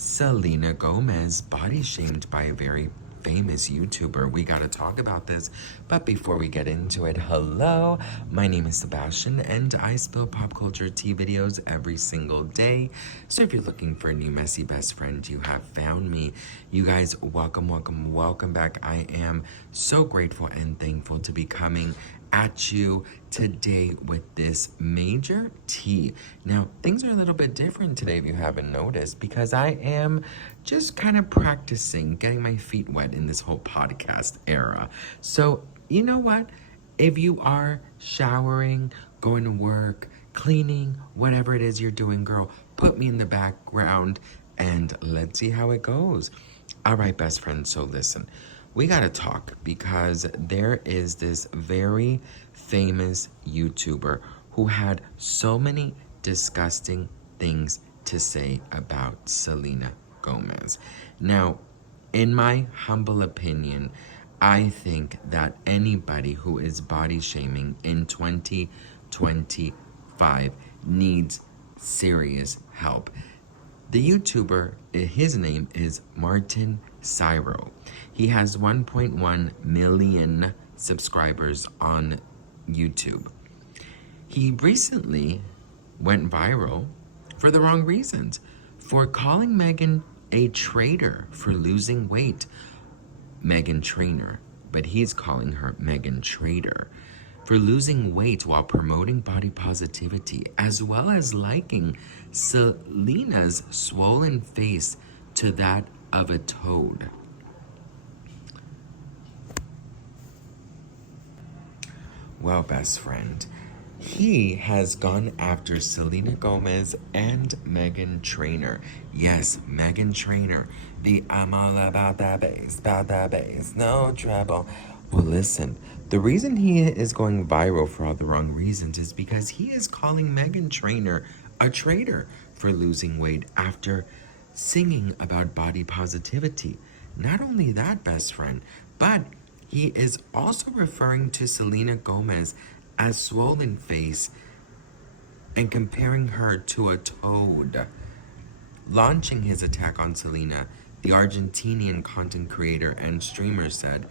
Selena Gomez body shamed by a very famous YouTuber. We gotta talk about this. But before we get into it, hello, my name is Sebastian and I spill pop culture tea videos every single day. So if you're looking for a new messy best friend, you have found me. You guys, welcome back. I am so grateful and thankful to be coming at you today with this major tea. Now, things are a little bit different today if you haven't noticed, because I am just kind of practicing getting my feet wet in this whole podcast era. So, you know what? If you are showering, going to work, cleaning, whatever it is you're doing, girl, put me in the background and let's see how it goes. All right, best friend, so listen. We gotta talk because there is this very famous YouTuber who had so many disgusting things to say about Selena Gomez. Now, in my humble opinion, I think that anybody who is body shaming in 2025 needs serious help. The YouTuber, his name is Martin Syro. He has 1.1 million subscribers on YouTube. He recently went viral for the wrong reasons, for calling Megan a traitor for losing weight. Megan Trainor, but he's calling her Megan Traitor, for losing weight while promoting body positivity, as well as liking Selena's swollen face to that of a toad. Well, best friend, he has gone after Selena Gomez and Megan Trainor. Yes, Megan Trainor, the I'm all about that bass, no trouble. Well, listen, the reason he is going viral for all the wrong reasons is because he is calling Megan Trainor a traitor for losing weight after singing about body positivity. Not only that, best friend, but he is also referring to Selena Gomez as swollen face and comparing her to a toad. Launching his attack on Selena, the Argentinian content creator and streamer said,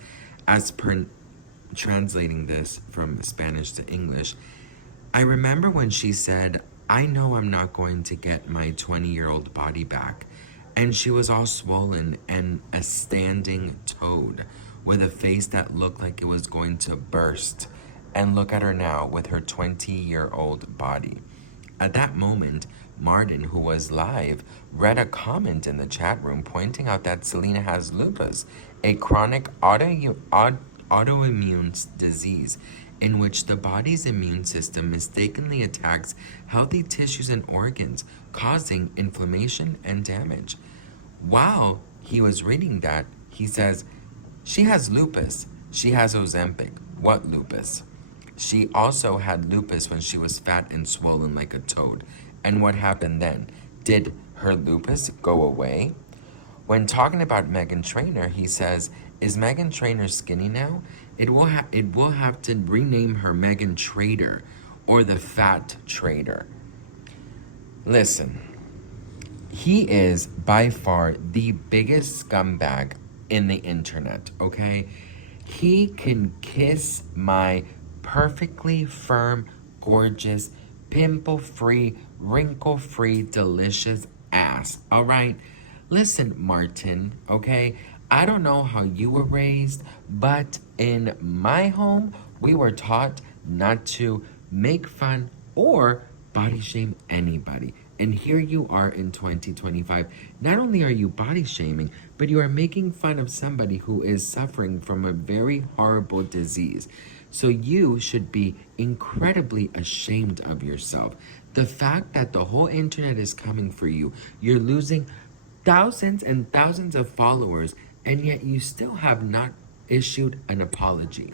as per translating this from Spanish to English, I remember when she said, I know I'm not going to get my 20-year-old body back. And she was all swollen and a standing toad with a face that looked like it was going to burst. And look at her now with her 20-year-old body. At that moment, Martin, who was live, read a comment in the chat room pointing out that Selena has lupus, a chronic autoimmune disease in which the body's immune system mistakenly attacks healthy tissues and organs, causing inflammation and damage. While he was reading that, he says, she has lupus. She has Ozempic. What lupus? She also had lupus when she was fat and swollen like a toad. And what happened then? Did her lupus go away? When talking about Megan Trainor, he says, is Megan Trainor skinny now? It will have to rename her Megan Traitor or the Fat Traitor. Listen, he is by far the biggest scumbag in the internet, okay? He can kiss my perfectly firm, gorgeous, pimple-free, wrinkle-free, delicious ass, all right? Listen, Martin, okay? I don't know how you were raised, but in my home, we were taught not to make fun or body shame anybody. And here you are in 2025. Not only are you body shaming, but you are making fun of somebody who is suffering from a very horrible disease. So you should be incredibly ashamed of yourself. The fact that the whole internet is coming for you, you're losing thousands and thousands of followers, and yet you still have not issued an apology.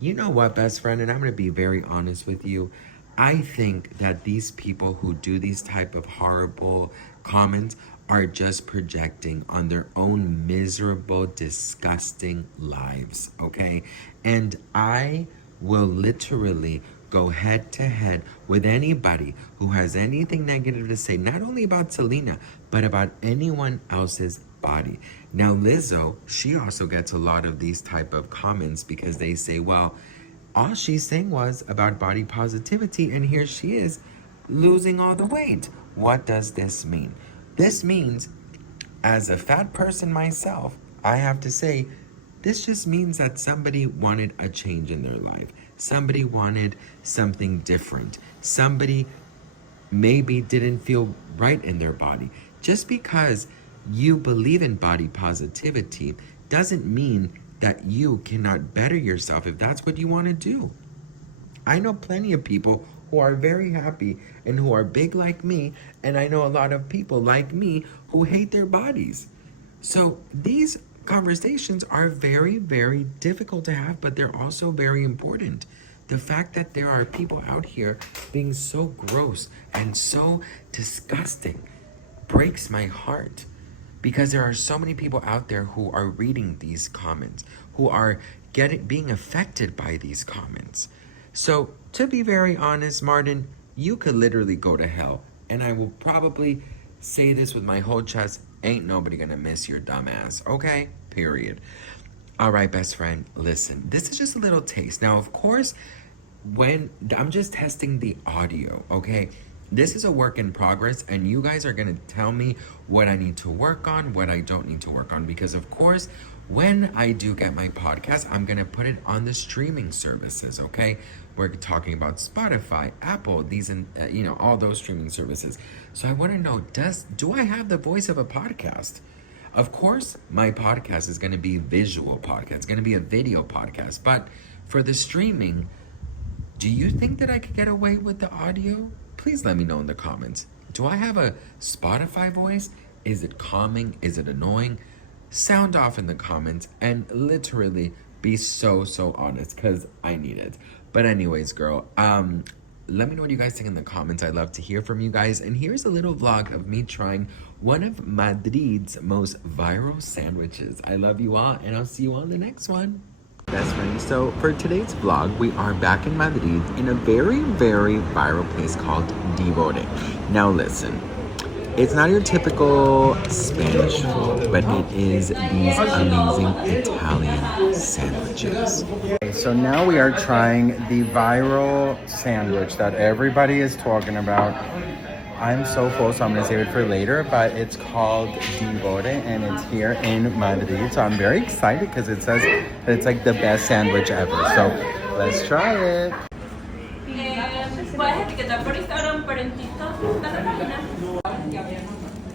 You know what, best friend, and I'm going to be very honest with you. I think that these people who do these type of horrible comments are just projecting on their own miserable, disgusting lives, okay? And I will literally go head to head with anybody who has anything negative to say, not only about Selena, but about anyone else's body. Now, Lizzo, she also gets a lot of these type of comments because they say, well, all she's saying was about body positivity, and here she is losing all the weight. What does this mean? This means, as a fat person myself, I have to say, this just means that somebody wanted a change in their life. Somebody wanted something different. Somebody maybe didn't feel right in their body. Just because you believe in body positivity doesn't mean that you cannot better yourself if that's what you want to do. I know plenty of people who are very happy and who are big like me, and I know a lot of people like me who hate their bodies. So these conversations are very, very difficult to have, but they're also very important. The fact that there are people out here being so gross and so disgusting breaks my heart, because there are so many people out there who are reading these comments, who are being affected by these comments. So, to be very honest, Martin, you could literally go to hell. And I will probably say this with my whole chest, ain't nobody gonna miss your dumb ass, okay? Period. All right, best friend, listen, this is just a little taste. Now, of course, when I'm just testing the audio, okay? This is a work in progress, and you guys are gonna tell me what I need to work on, what I don't need to work on, because of course, when I do get my podcast, I'm gonna put it on the streaming services, okay? We're talking about Spotify, Apple, these, and all those streaming services. So I wanna know, do I have the voice of a podcast? Of course, my podcast is gonna be visual podcast, it's gonna be a video podcast, but for the streaming, do you think that I could get away with the audio? Please let me know in the comments. Do I have a Spotify voice? Is it calming? Is it annoying? Sound off in the comments and literally be so honest, because I need it. But anyways, girl, let me know what you guys think in the comments. I'd love to hear from you guys. And here's a little vlog of me trying one of Madrid's most viral sandwiches. I love you all, and I'll see you on the next one. Best friends, so for today's vlog, we are back in Madrid in a very, very viral place called Bieber. Now listen, it's not your typical Spanish food, but it is these amazing Italian sandwiches. Okay, so now we are trying the viral sandwich that everybody is talking about. I'm so full, so I'm gonna save it for later, but it's called Bieber, and it's here in Madrid. So I'm very excited because it says that it's like the best sandwich ever. So let's try it.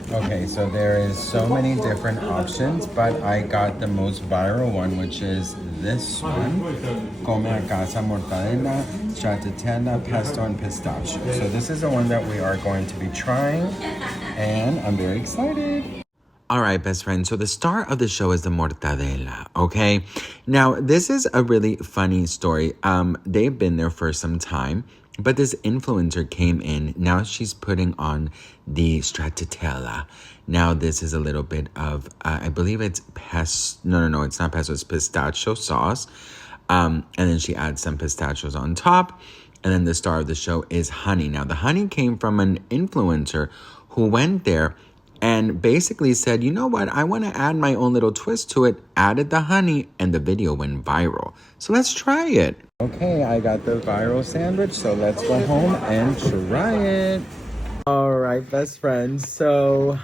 Okay, so there is so many different options, but I got the most viral one, which is this one. Come a casa mortadella, stracciatella, pesto, and pistachio. So this is the one that we are going to be trying, and I'm very excited. All right, best friend. So the star of the show is the mortadella, okay? Now, this is a really funny story. They've been there for some time, but this influencer came in. Now she's putting on the stracciatella. Now this is a little bit of, I believe it's no, it's not pesto, it's pistachio sauce. And then she adds some pistachios on top. And then the star of the show is honey. Now the honey came from an influencer who went there and basically said, you know what, I want to add my own little twist to it, added the honey, and the video went viral. So let's try it. Okay, I got the viral sandwich, so let's go home and try it. All right, best friends, so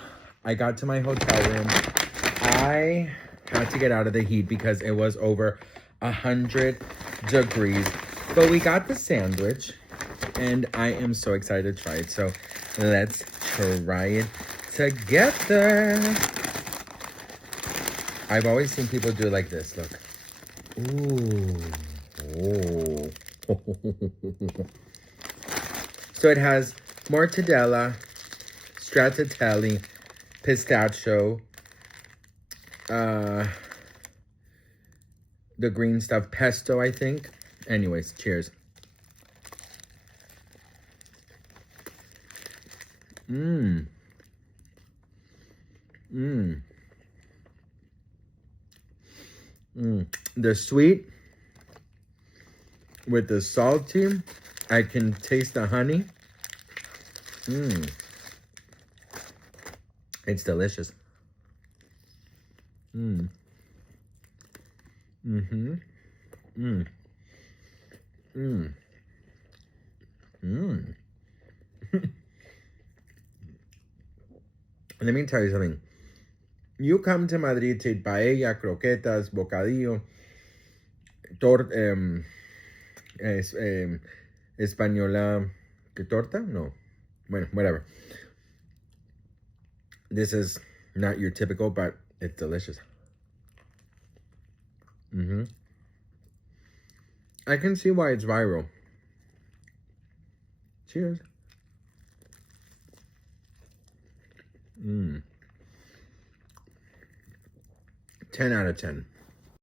I got to my hotel room. I had to get out of the heat because it was over 100 degrees, but we got the sandwich, and I am so excited to try it, so let's try it together. I've always seen people do it like this. Look. Ooh. Oh. So it has mortadella, stracciatella, pistachio, the green stuff, pesto, I think. Anyways, cheers. The sweet with the salty I can taste the honey. It's delicious. Let me tell you something. You come to Madrid to eat paella, croquetas, bocadillo, española, ¿qué torta? No. Bueno, whatever. This is not your typical, but it's delicious. I can see why it's viral. Cheers. 10 out of 10.